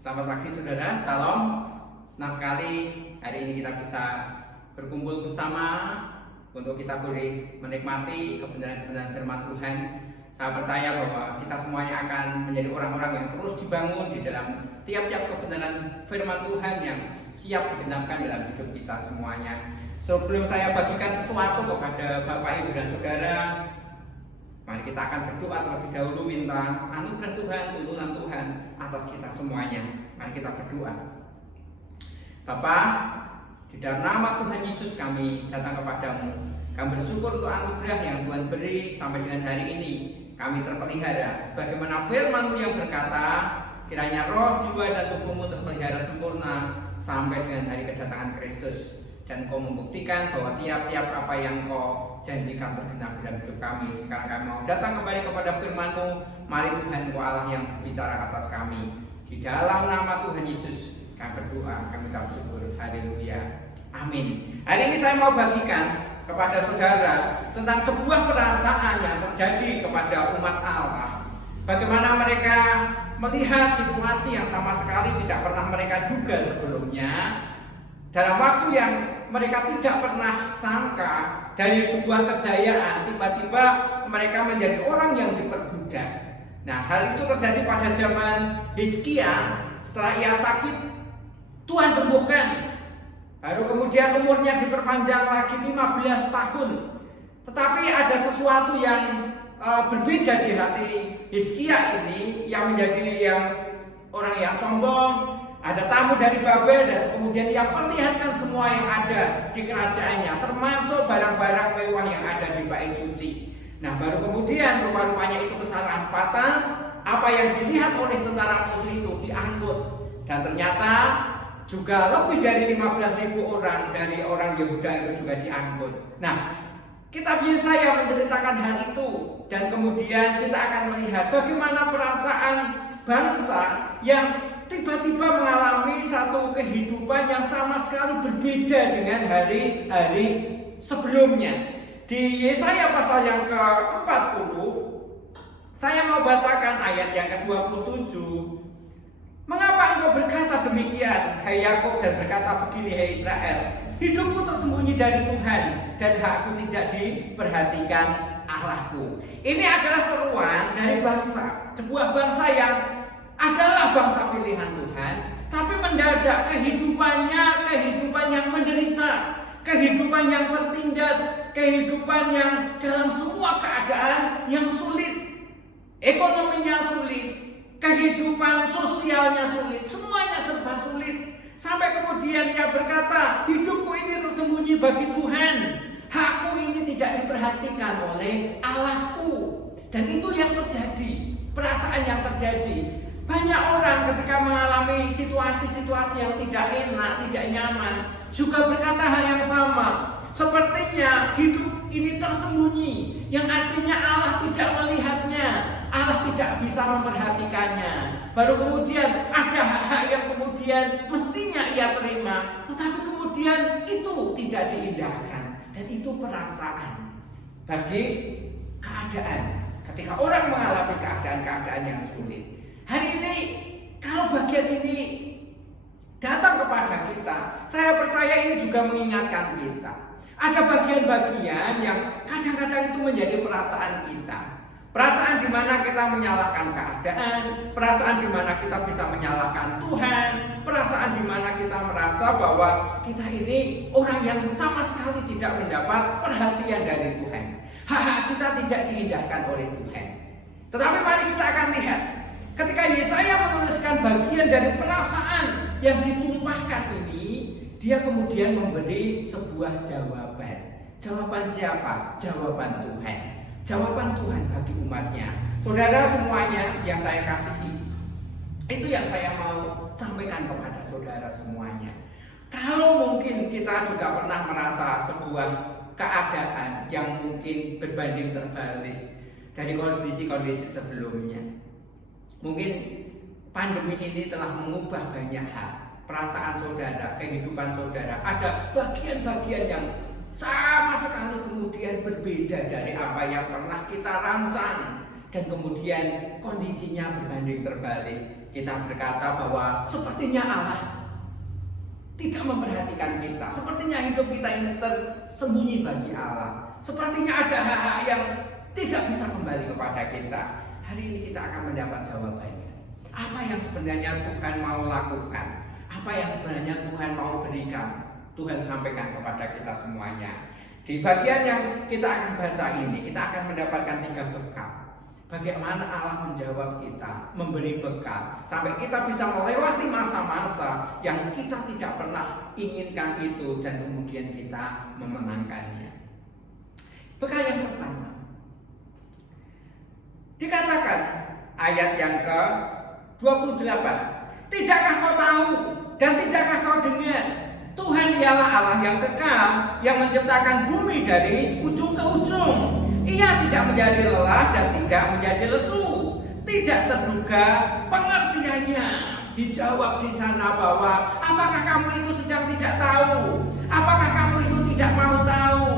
Selamat pagi saudara, salam. Senang sekali hari ini kita bisa berkumpul bersama untuk kita boleh menikmati kebenaran-kebenaran firman Tuhan. Saya percaya bahwa kita semuanya akan menjadi orang-orang yang terus dibangun di dalam tiap-tiap kebenaran firman Tuhan yang siap digenapkan dalam hidup kita semuanya. Sebelum saya bagikan sesuatu kepada Bapak, Ibu, dan Saudara, mari kita akan berdoa terlebih dahulu, minta anugerah Tuhan, tuntunan Tuhan atas kita semuanya. Mari kita berdoa. Bapa, di dalam nama Tuhan Yesus kami datang kepadamu. Kami bersyukur untuk anugerah yang Tuhan beri sampai dengan hari ini. Kami terpelihara sebagaimana firman-Mu yang berkata, kiranya roh, jiwa, dan tubuhmu terpelihara sempurna sampai dengan hari kedatangan Kristus. Dan Kau membuktikan bahwa tiap-tiap apa yang Kau janjikan tergenap dalam hidup kami. Sekarang kami mau datang kembali kepada firman-Mu. Mari Tuhan, Engkau Allah yang berbicara atas kami. Di dalam nama Tuhan Yesus kami berdoa, kami ucap syukur. Haleluya. Amin. Hari ini saya mau bagikan kepada saudara tentang sebuah perasaan yang terjadi kepada umat Allah. Bagaimana mereka melihat situasi yang sama sekali tidak pernah mereka duga sebelumnya. Dalam waktu yang mereka tidak pernah sangka, dari sebuah kejayaan tiba-tiba mereka menjadi orang yang diperbudak. Nah, hal itu terjadi pada zaman Hizkia. Setelah ia sakit, Tuhan sembuhkan. Baru kemudian umurnya diperpanjang lagi 15 tahun. Tetapi ada sesuatu yang berbeda di hati Hizkia ini, yang menjadi orang yang sombong. Ada tamu dari Babel dan kemudian ia perlihatkan semua yang ada di kerajaannya, termasuk barang-barang mewah yang ada di bait suci. Nah, baru kemudian rupa-rupanya itu kesalahan fatal. Apa yang dilihat oleh tentara musuh itu diangkut, dan ternyata juga lebih dari 15.000 orang dari orang Yehuda itu juga diangkut. Nah, kitab Yesaya menceritakan hal itu, dan kemudian kita akan melihat bagaimana perasaan bangsa yang tiba-tiba mengalami satu kehidupan yang sama sekali berbeda dengan hari-hari sebelumnya. Di Yesaya pasal yang ke-40, saya mau bacakan ayat yang ke-27. Mengapa engkau berkata demikian, hai Yakub, dan berkata begini, hai Israel? Hidupku tersembunyi dari Tuhan, dan hakku tidak diperhatikan Allahku. Ini adalah seruan dari bangsa, sebuah bangsa yang adalah bangsa pilihan Tuhan, tapi mendadak kehidupan yang menderita, kehidupan yang tertindas, kehidupan yang dalam semua keadaan yang sulit, ekonominya sulit, kehidupan sosialnya sulit, semuanya serba sulit. Sampai kemudian ia berkata, hidupku ini tersembunyi bagi Tuhan, hakku ini tidak diperhatikan oleh Allahku. Dan itu yang terjadi, perasaan yang terjadi. Banyak orang ketika mengalami situasi-situasi yang tidak enak, tidak nyaman, juga berkata hal yang sama. Sepertinya hidup ini tersembunyi, yang artinya Allah tidak melihatnya, Allah tidak bisa memperhatikannya. Baru kemudian ada hak-hak yang kemudian mestinya ia terima, tetapi kemudian itu tidak diindahkan. Dan itu perasaan bagi keadaan, ketika orang mengalami keadaan-keadaan yang sulit. Hari ini, kalau bagian ini datang kepada kita, saya percaya ini juga mengingatkan kita. Ada bagian-bagian yang kadang-kadang itu menjadi perasaan kita. Perasaan di mana kita menyalahkan keadaan, perasaan di mana kita bisa menyalahkan Tuhan, perasaan di mana kita merasa bahwa kita ini orang yang sama sekali tidak mendapat perhatian dari Tuhan. Hak-hak kita tidak diindahkan oleh Tuhan. Tetapi mari kita akan lihat, ketika Yesaya menuliskan bagian dari perasaan yang ditumpahkan ini, dia kemudian memberi sebuah jawaban. Jawaban siapa? Jawaban Tuhan. Jawaban Tuhan bagi umatnya. Saudara semuanya yang saya kasihi, itu yang saya mau sampaikan kepada saudara semuanya. Kalau mungkin kita juga pernah merasa sebuah keadaan yang mungkin berbanding terbalik dari kondisi-kondisi sebelumnya. Mungkin pandemi ini telah mengubah banyak hal. Perasaan saudara, kehidupan saudara, ada bagian-bagian yang sama sekali kemudian berbeda dari apa yang pernah kita rancang. dan kemudian kondisinya berbanding terbalik. Kita berkata bahwa sepertinya Allah tidak memperhatikan kita, sepertinya hidup kita ini tersembunyi bagi Allah, sepertinya ada hal-hal yang tidak bisa kembali kepada kita. Hari ini kita akan mendapat jawabannya. Apa yang sebenarnya Tuhan mau lakukan? Apa yang sebenarnya Tuhan mau berikan? Tuhan sampaikan kepada kita semuanya. Di bagian yang kita akan baca ini, kita akan mendapatkan 3 bekal. Bagaimana Allah menjawab kita, memberi bekal, sampai kita bisa melewati masa-masa yang kita tidak pernah inginkan itu, dan kemudian kita memenangkannya. Bekal yang pertama, dikatakan ayat yang ke-28, tidakkah kau tahu dan tidakkah kau dengar, Tuhan ialah Allah yang kekal, yang menciptakan bumi dari ujung ke ujung. Ia tidak menjadi lelah dan tidak menjadi lesu, tidak terduga pengertiannya. Dijawab di sana bahwa apakah kamu itu sedang tidak tahu? Apakah kamu itu tidak mau tahu?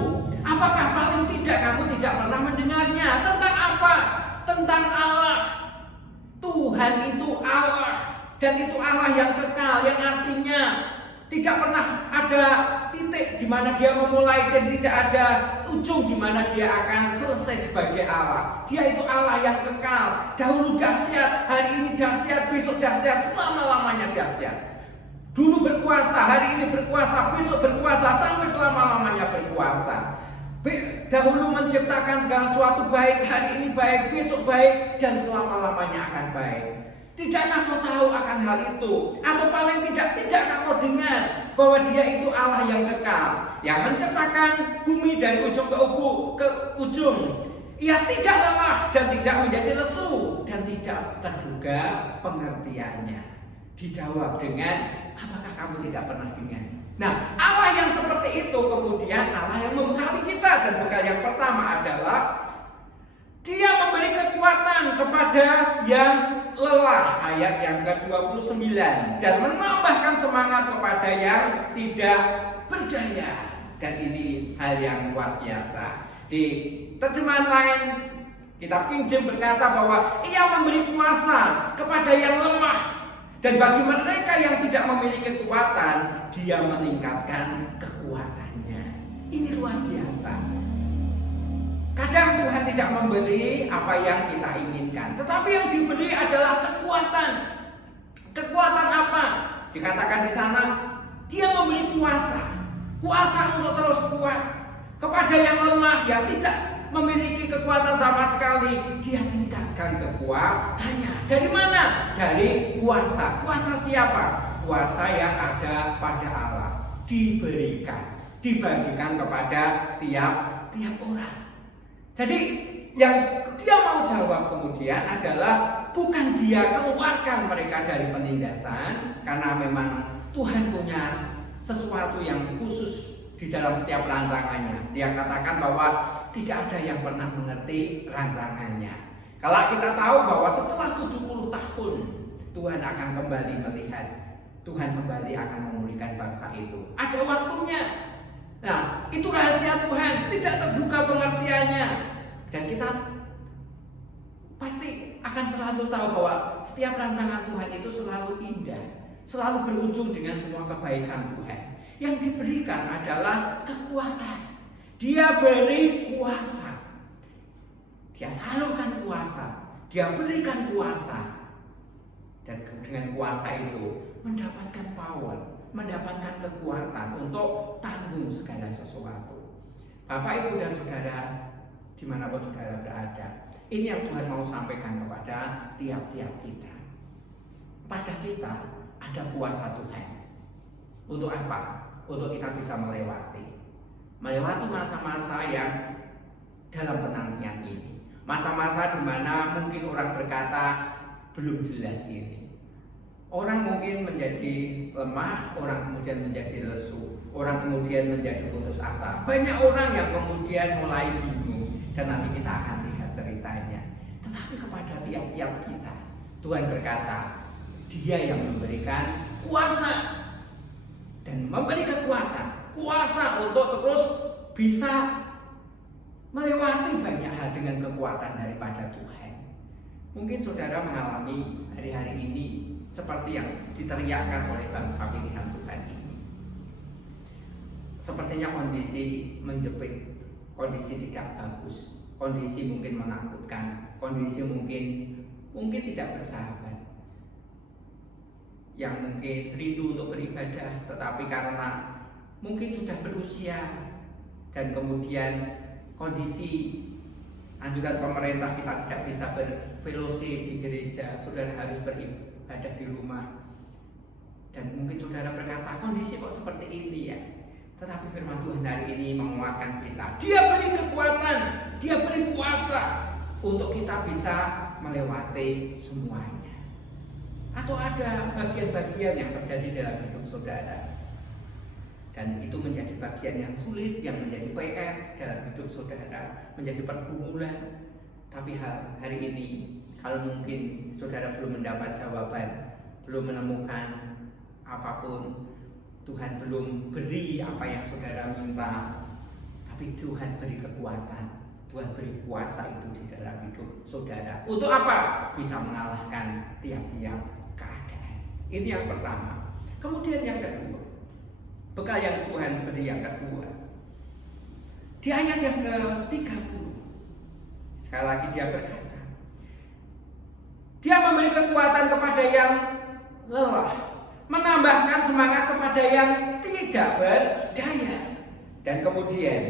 Apakah paling tidak kamu tidak pernah mendengarnya? Tentang apa? Tentang Allah. Tuhan itu Allah, dan itu Allah yang kekal, yang artinya tidak pernah ada titik di mana dia memulai dan tidak ada ujung di mana dia akan selesai sebagai Allah. Dia itu Allah yang kekal. Dahulu dahsyat, hari ini dahsyat, besok dahsyat, selama-lamanya dahsyat. Dulu berkuasa, hari ini berkuasa, besok berkuasa, sampai selama-lamanya berkuasa. Dahulu menciptakan segala sesuatu baik, hari ini baik, besok baik, dan selama-lamanya akan baik. Tidakkah kau tahu akan hal itu? Atau paling tidak, tidakkah kau dengar bahwa dia itu Allah yang kekal, yang menciptakan bumi dari ujung ke ujung. Ia tidak lelah dan tidak menjadi lesu, dan tidak terduga pengertiannya. Dijawab dengan, apakah kamu tidak pernah dengar? Nah, Allah yang seperti itu kemudian Allah yang membekali kita. Dan bekal yang pertama adalah Dia memberi kekuatan kepada yang lelah, ayat yang ke-29, dan menambahkan semangat kepada yang tidak berdaya. Dan ini hal yang luar biasa. Di terjemahan lain, kitab King James berkata bahwa Ia memberi kuasa kepada yang lemah, dan bagi mereka yang tidak memiliki kekuatan, Dia meningkatkan kekuatannya. Ini luar biasa. Kadang Tuhan tidak memberi apa yang kita inginkan, tetapi yang diberi adalah kekuatan. Kekuatan apa? Dikatakan di sana, Dia memberi kuasa. Kuasa untuk terus kuat. Kepada yang lemah, yang tidak memiliki kekuatan sama sekali, Dia tingkatkan kekuatannya. Dari mana? Dari kuasa. Kuasa siapa? Kuasa yang ada pada Allah. Diberikan, dibagikan kepada tiap orang. Jadi yang Dia mau jawab kemudian adalah bukan Dia keluarkan mereka dari penindasan, karena memang Tuhan punya sesuatu yang khusus di dalam setiap rancangannya. Dia katakan bahwa tidak ada yang pernah mengerti rancangannya. Kalau kita tahu bahwa setelah 70 tahun Tuhan akan kembali melihat, Tuhan kembali akan memulihkan bangsa itu. Ada waktunya. Nah, itu rahasia Tuhan, tidak terduga pengertiannya. Dan kita pasti akan selalu tahu bahwa setiap rancangan Tuhan itu selalu indah, selalu berujung dengan semua kebaikan Tuhan. Yang diberikan adalah kekuatan. Dia beri kuasa. Dia salurkan kuasa. Dia berikan kuasa. Dan dengan kuasa itu mendapatkan power, mendapatkan kekuatan untuk tanggung segala sesuatu. Bapak, Ibu, dan Saudara, dimanapun saudara berada, ini yang Tuhan mau sampaikan kepada tiap-tiap kita. Pada kita ada kuasa Tuhan. Untuk apa? Untuk kita bisa melewati masa-masa yang dalam penantian ini. Masa-masa di mana mungkin orang berkata belum jelas ini. Orang mungkin menjadi lemah, orang kemudian menjadi lesu, orang kemudian menjadi putus asa. Banyak orang yang kemudian mulai bingung, dan nanti kita akan lihat ceritanya. Tetapi kepada tiap-tiap kita, Tuhan berkata, Dia yang memberikan kuasa dan memberi kekuatan, kuasa untuk terus bisa melewati banyak hal dengan kekuatan daripada Tuhan. Mungkin saudara mengalami hari-hari ini seperti yang diteriakkan oleh bangsa pilihan Tuhan ini. Sepertinya kondisi menjepit, kondisi tidak bagus, kondisi mungkin menakutkan, kondisi mungkin tidak bersahabat. Yang mungkin rindu untuk beribadah, tetapi karena mungkin sudah berusia dan kemudian kondisi anjuran pemerintah kita tidak bisa berfellowship di gereja, saudara harus beribadah di rumah. Dan mungkin saudara berkata, kondisi kok seperti ini ya. Tetapi firman Tuhan hari ini menguatkan kita. Dia beri kekuatan, Dia beri kuasa untuk kita bisa melewati semuanya. Atau ada bagian-bagian yang terjadi dalam hidup saudara, dan itu menjadi bagian yang sulit, yang menjadi PR dalam hidup saudara, menjadi pergumulan. Tapi hari ini, kalau mungkin saudara belum mendapat jawaban, belum menemukan apapun, Tuhan belum beri apa yang saudara minta, tapi Tuhan beri kekuatan, Tuhan beri kuasa itu di dalam hidup saudara. Untuk apa? Bisa mengalahkan tiap-tiap keadaan. Ini yang pertama. Kemudian yang kedua, bekal yang Tuhan beri yang kedua, di ayat yang ke-30, sekali lagi Dia berkata, Dia memberi kekuatan kepada yang lelah, menambahkan semangat kepada yang tidak berdaya. Dan kemudian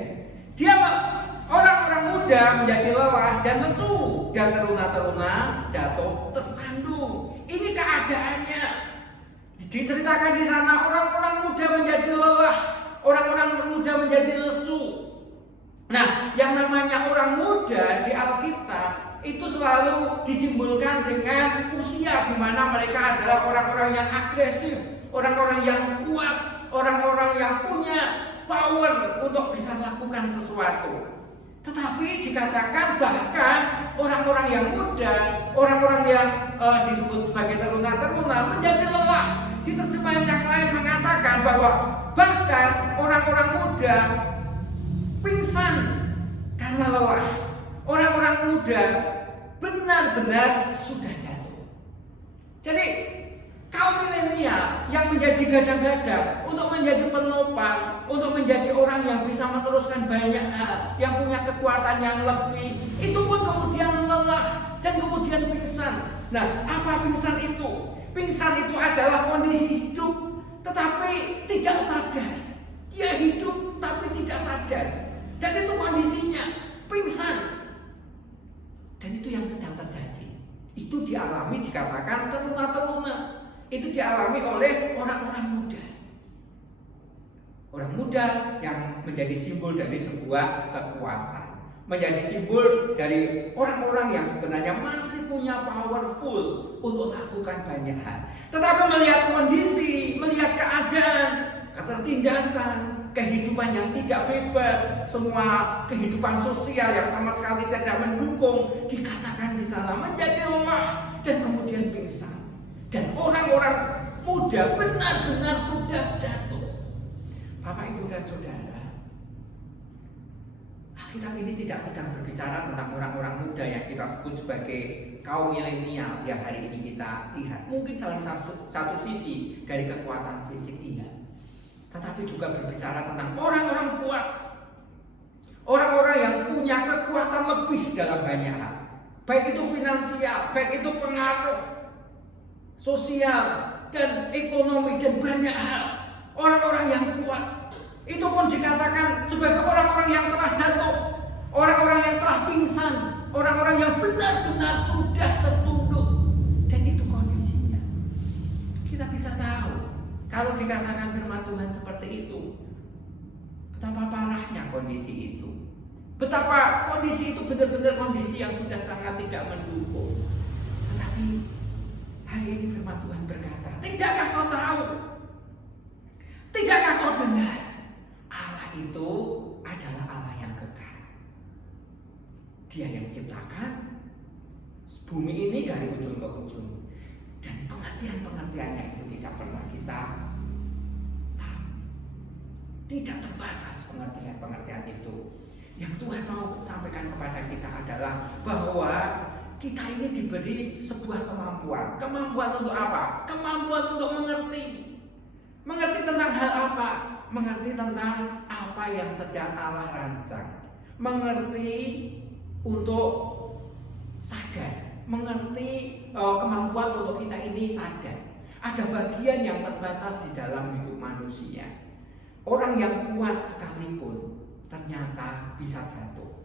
Dia orang-orang muda menjadi lelah dan lesu, dan teruna-teruna jatuh tersandung. Ini keadaannya. Diceritakan di sana, orang-orang muda menjadi lelah, orang-orang muda menjadi lesu. Nah, yang namanya orang muda di Alkitab itu selalu disimbolkan dengan usia, di mana mereka adalah orang-orang yang agresif, orang-orang yang kuat, orang-orang yang punya power untuk bisa melakukan sesuatu. Tetapi dikatakan bahkan orang-orang yang muda, orang-orang yang disebut sebagai teruna-teruna menjadi lelah. Di terjemahan yang lain mengatakan bahwa bahkan orang-orang muda pingsan karena lelah. Orang-orang muda benar-benar sudah jatuh. Jadi kaum milenial yang menjadi gadang-gadang untuk menjadi penopang, untuk menjadi orang yang bisa meneruskan banyak hal, yang punya kekuatan yang lebih, itu pun kemudian lelah dan kemudian pingsan. Nah, apa pingsan itu? Pingsan itu adalah kondisi hidup tetapi tidak sadar. Dia hidup tapi tidak sadar. Dan itu kondisinya pingsan. Dan itu yang sedang terjadi. Itu dialami, dikatakan teruna-teruna. Itu dialami oleh orang-orang muda. Orang muda yang menjadi simbol dari sebuah kekuatan, menjadi simbol dari orang-orang yang sebenarnya masih punya powerful untuk lakukan banyak hal. Tetapi melihat kondisi, melihat keadaan, ketertindasan, kehidupan yang tidak bebas, semua kehidupan sosial yang sama sekali tidak mendukung, dikatakan di sana menjadi lemah dan kemudian pingsan. Dan orang-orang muda benar-benar sudah jatuh. Bapak, Ibu, dan Saudara, Alkitab ini tidak sedang berbicara tentang orang-orang muda yang kita sebut sebagai kaum milenial yang hari ini kita lihat. Mungkin salah satu sisi dari kekuatan fisik iya, tetapi juga berbicara tentang orang-orang kuat, orang-orang yang punya kekuatan lebih dalam banyak hal, baik itu finansial, baik itu pengaruh sosial dan ekonomi dan banyak hal. Orang-orang yang kuat itu pun dikatakan sebagai orang-orang yang telah jatuh, orang-orang yang telah pingsan, orang-orang yang benar-benar sudah tertunduk. Dan itu kondisinya. Kita bisa tahu kalau dikatakan firman Tuhan seperti itu, betapa parahnya kondisi itu, betapa kondisi itu benar-benar kondisi yang sudah sangat tidak mendukung. Tetapi hari ini firman Tuhan berkata, tidakkah kau tahu? Tidakkah kau dengar? Allah itu adalah Allah yang kekal. Dia yang ciptakan bumi ini dari ujung ke ujung. Dan pengertian-pengertiannya itu tidak pernah kita tahu. Tidak terbatas pengertian-pengertian itu. Yang Tuhan mau sampaikan kepada kita adalah bahwa kita ini diberi sebuah kemampuan. Kemampuan untuk apa? Kemampuan untuk mengerti. Mengerti tentang hal apa? Mengerti tentang apa yang sedang Allah rancang. Mengerti untuk sadar. Mengerti kemampuan untuk kita ini sadar. Ada bagian yang terbatas di dalam hidup manusia. Orang yang kuat sekalipun ternyata bisa jatuh.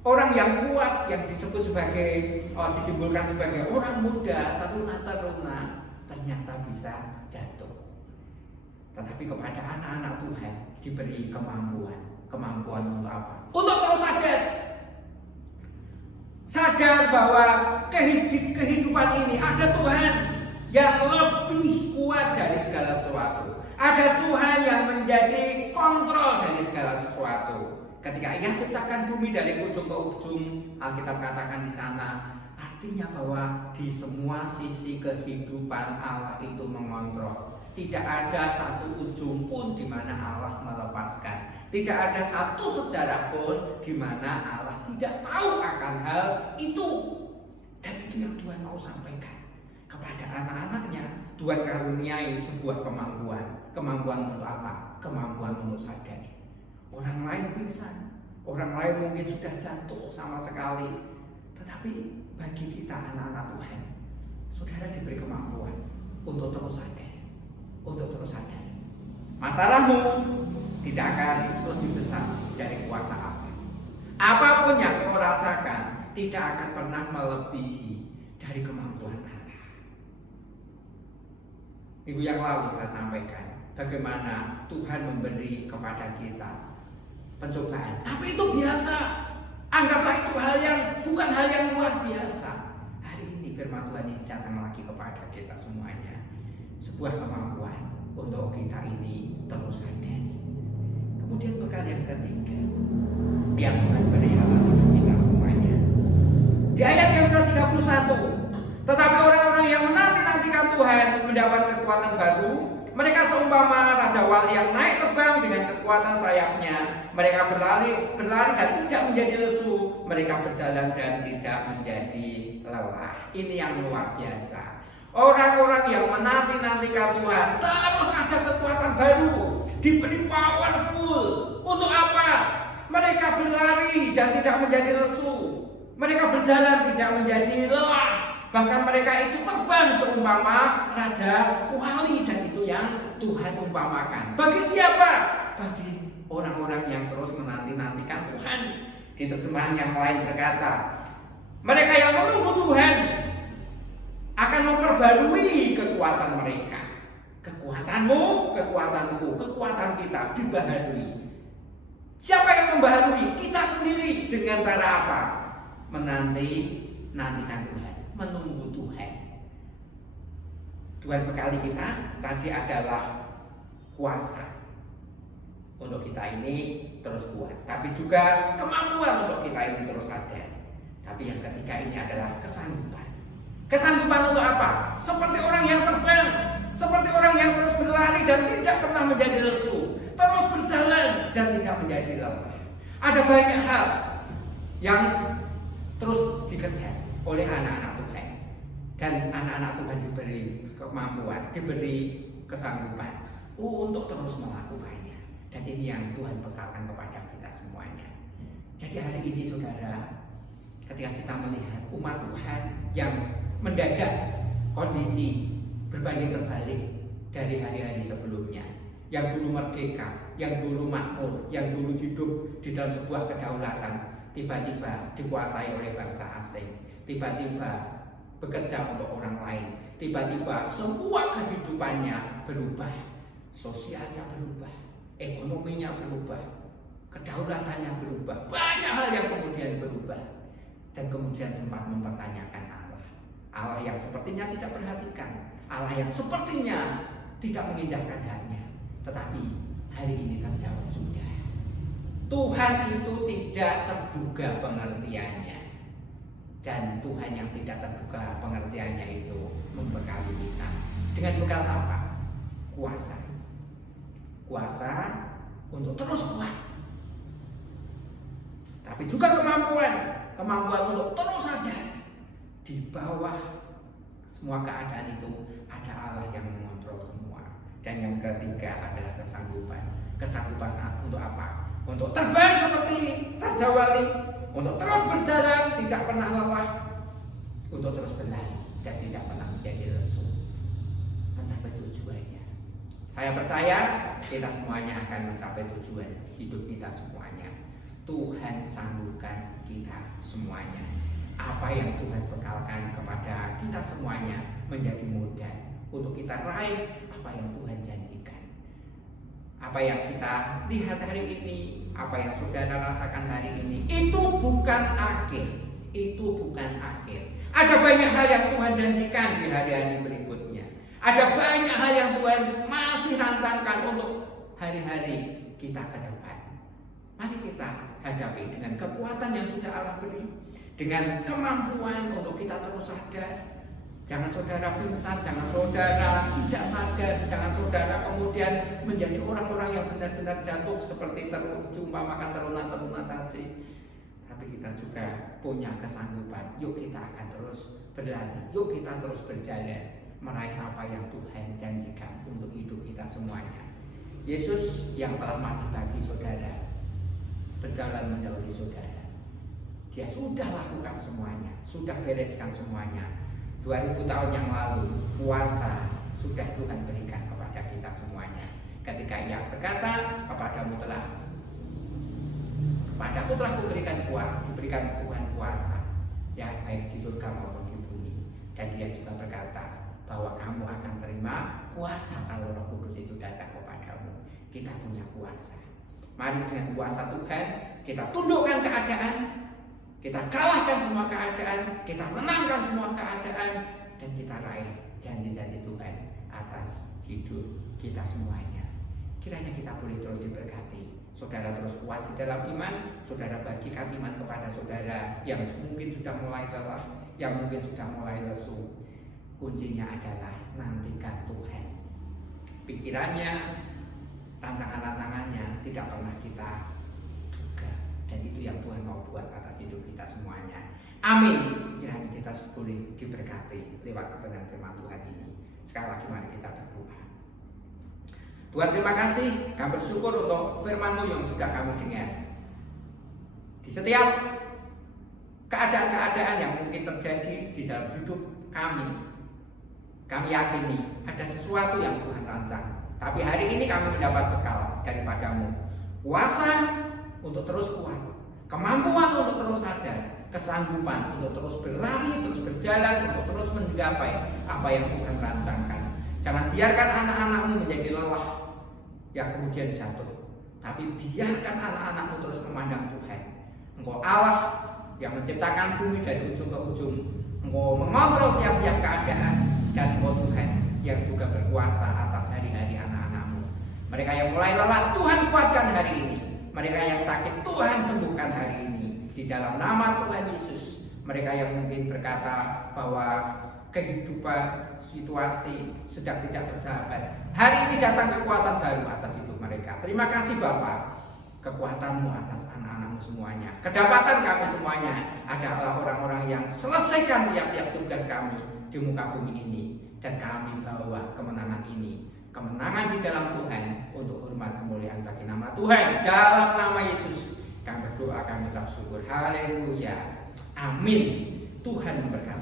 Orang yang kuat yang disebut sebagai disimbolkan sebagai orang muda, teruna ternyata bisa jatuh. Tetapi kepada anak-anak Tuhan diberi kemampuan. Kemampuan untuk apa? Untuk terus sadar. Sadar bahwa kehidupan ini ada Tuhan yang lebih kuat dari segala sesuatu. Ada Tuhan yang menjadi kontrol dari segala sesuatu. Ketika Ia ciptakan bumi dari ujung ke ujung, Alkitab katakan di sana, artinya bahwa di semua sisi kehidupan Allah itu mengontrol. Tidak ada satu ujung pun di mana Allah melepaskan. Tidak ada satu sejarah pun di mana Allah tidak tahu akan hal itu. Dan itu yang Tuhan mau sampaikan kepada anak-anaknya. Tuhan karuniai sebuah kemampuan. Kemampuan untuk apa? Kemampuan untuk sadar. Orang lain pingsan, orang lain mungkin sudah jatuh sama sekali. Tetapi bagi kita anak-anak Tuhan, saudara diberi kemampuan untuk terus sadar. Untuk terus sadar. Masalahmu tidak akan lebih besar dari kuasa Allah. Apapun yang kau rasakan tidak akan pernah melebihi dari kemampuan Allah. Minggu yang lalu saya sampaikan bagaimana Tuhan memberi kepada kita pencobaan. Tapi itu biasa. Anggaplah itu bukan hal yang luar biasa. Hari ini firman Tuhan ini datang lagi kepada kita semuanya. Sebuah kemampuan untuk kita ini terus sadar. Kemudian bekal yang ketiga yang Tuhan beri atas hidup kita semuanya. Di ayat yang ke-31, tetapi orang-orang yang menanti-nantikan Tuhan mendapat kekuatan baru. Mereka seumpama raja wali yang naik terbang dengan kekuatan sayapnya. Mereka berlari dan tidak menjadi lesu. Mereka berjalan dan tidak menjadi lelah. Ini yang luar biasa. Orang-orang yang menanti-nantikan Tuhan terus ada kekuatan baru, diberi powerful. Untuk apa? Mereka berlari dan tidak menjadi lesu. Mereka berjalan tidak menjadi lelah. Bahkan mereka itu terbang seumpama raja wali, dan itu yang Tuhan umpamakan. Bagi siapa? Bagi orang-orang yang terus menanti-nantikan Tuhan. Di terjemahan yang lain berkata, mereka yang menunggu Tuhan akan memperbarui kekuatan mereka. Kekuatanmu, kekuatanku, kekuatan kita dibaharui. Siapa yang membaharui? Kita sendiri. Dengan cara apa? Menanti-nantikan Tuhan, menunggu Tuhan. Tuhan bekali kita tadi adalah kuasa untuk kita ini terus kuat, tapi juga kemampuan untuk kita ini terus sadar. Tapi yang ketiga ini adalah kesanggupan. Kesanggupan untuk apa? Seperti orang yang terbang, seperti orang yang terus berlari dan tidak pernah menjadi lesu, terus berjalan dan tidak menjadi lelah. Ada banyak hal yang terus dikejar oleh anak-anak Tuhan, dan anak-anak Tuhan diberi kemampuan, diberi kesanggupan untuk terus melakukannya. Dan ini yang Tuhan bekalkan kepada kita semuanya. Jadi hari ini saudara, ketika kita melihat umat Tuhan yang mendadak kondisi berbanding terbalik dari hari-hari sebelumnya, yang dulu merdeka, yang dulu makmur, yang dulu hidup di dalam sebuah kedaulatan, tiba-tiba dikuasai oleh bangsa asing, tiba-tiba bekerja untuk orang lain, tiba-tiba semua kehidupannya berubah, sosialnya berubah, ekonominya berubah, kedaulatannya berubah, banyak hal yang kemudian berubah. Dan kemudian sempat mempertanyakan Allah yang sepertinya tidak perhatikan, Allah yang sepertinya tidak mengindahkan haknya. Tetapi hari ini terjawab sudah. Tuhan itu tidak terduga pengertiannya, dan Tuhan yang tidak terduga pengertiannya itu membekali kita dengan bekal apa? Kuasa. Kuasa untuk terus kuat, tapi juga kemampuan untuk terus sadar. di bawah semua keadaan itu ada Allah yang mengontrol semua. Dan yang ketiga adalah kesanggupan. Kesanggupan untuk apa? Untuk terbang seperti Raja Wali, untuk terus berjalan tidak pernah lelah, untuk terus berlari dan tidak pernah menjadi lesu, mencapai tujuannya. Saya percaya kita semuanya akan mencapai tujuan hidup kita semuanya. Tuhan sanggupkan kita semuanya. Apa yang Tuhan bekalkan kepada kita semuanya menjadi mudah untuk kita raih apa yang Tuhan janjikan. Apa yang kita lihat hari ini, apa yang saudara rasakan hari ini, itu bukan akhir. Itu bukan akhir. Ada banyak hal yang Tuhan janjikan di hari-hari berikutnya. Ada banyak hal yang Tuhan masih rancangkan untuk hari-hari kita ke depan. Mari kita hadapi dengan kekuatan yang sudah Allah beri, dengan kemampuan untuk kita terus sadar. Jangan saudara pingsan, jangan saudara tidak sadar, jangan saudara kemudian menjadi orang-orang yang benar-benar jatuh seperti makan teruna-teruna tadi. Tapi kita juga punya kesanggupan. Yuk kita akan terus berlari, yuk kita terus berjalan meraih apa yang Tuhan janjikan untuk hidup kita semuanya. Yesus yang telah mati bagi saudara berjalan mendahului saudara. Dia sudah lakukan semuanya, sudah bereskan semuanya. 2000 tahun yang lalu kuasa sudah Tuhan berikan kepada kita semuanya. Ketika Ia berkata, kepadaku telah diberikan Tuhan kuasa, ya baik di surga maupun di bumi. Dan Dia juga berkata bahwa kamu akan terima kuasa kalau Roh Kudus itu datang kepadamu. Kita punya kuasa. Mari dengan kuasa Tuhan kita tundukkan keadaan, kita kalahkan semua keadaan, kita menangkan semua keadaan, dan kita raih janji-janji Tuhan atas hidup kita semuanya. Kiranya kita boleh terus diberkati. Saudara terus kuat di dalam iman. Saudara bagikan iman kepada saudara yang mungkin sudah mulai lelah, yang mungkin sudah mulai lesu. Kuncinya adalah nantikan Tuhan. Pikirannya, rancangan-rancangannya tidak pernah kita duga. Dan itu yang Tuhan mau buat atas hidup kita semuanya. Amin. Kiranya kita boleh diberkati lewat kebenaran firman Tuhan ini. Sekali lagi mari kita berdoa. Tuhan, terima kasih. Kami bersyukur untuk firman-Mu yang sudah kami dengar. Di setiap keadaan-keadaan yang mungkin terjadi di dalam hidup kami yakini ada sesuatu yang Tuhan rancang. Tapi hari ini kami mendapat bekal daripada-Mu. Kuasa untuk terus kuat, kemampuan untuk terus sadar, kesanggupan untuk terus berlari, terus berjalan, untuk terus menggapai apa yang Tuhan rancangkan. Jangan biarkan anak-anak-Mu menjadi lelah yang kemudian jatuh, tapi biarkan anak-anak-Mu terus memandang Tuhan. Engkau Allah yang menciptakan bumi dari ujung ke ujung. Engkau mengontrol tiap-tiap keadaan, dan Engkau Tuhan yang juga berkuasa atas hari-hari anak-anak-Mu. Mereka yang mulai lelah, Tuhan kuatkan hari ini. Mereka yang sakit, Tuhan sembuhkan hari ini. Di dalam nama Tuhan Yesus. Mereka yang mungkin berkata bahwa kehidupan, situasi sedang tidak bersahabat, hari ini datang kekuatan baru atas hidup mereka. Terima kasih Bapa, kekuatan-Mu atas anak-anak-Mu semuanya. Kedapatan kami semuanya adalah orang-orang yang selesaikan tiap-tiap tugas kami di muka bumi ini. Dan kami bawa kemenangan ini, kemenangan di dalam Tuhan, untuk hormat kemuliaan bagi nama Tuhan. Dalam nama Yesus kami berdoa, kami ucap syukur. Haleluya. Amin. Tuhan memberkati.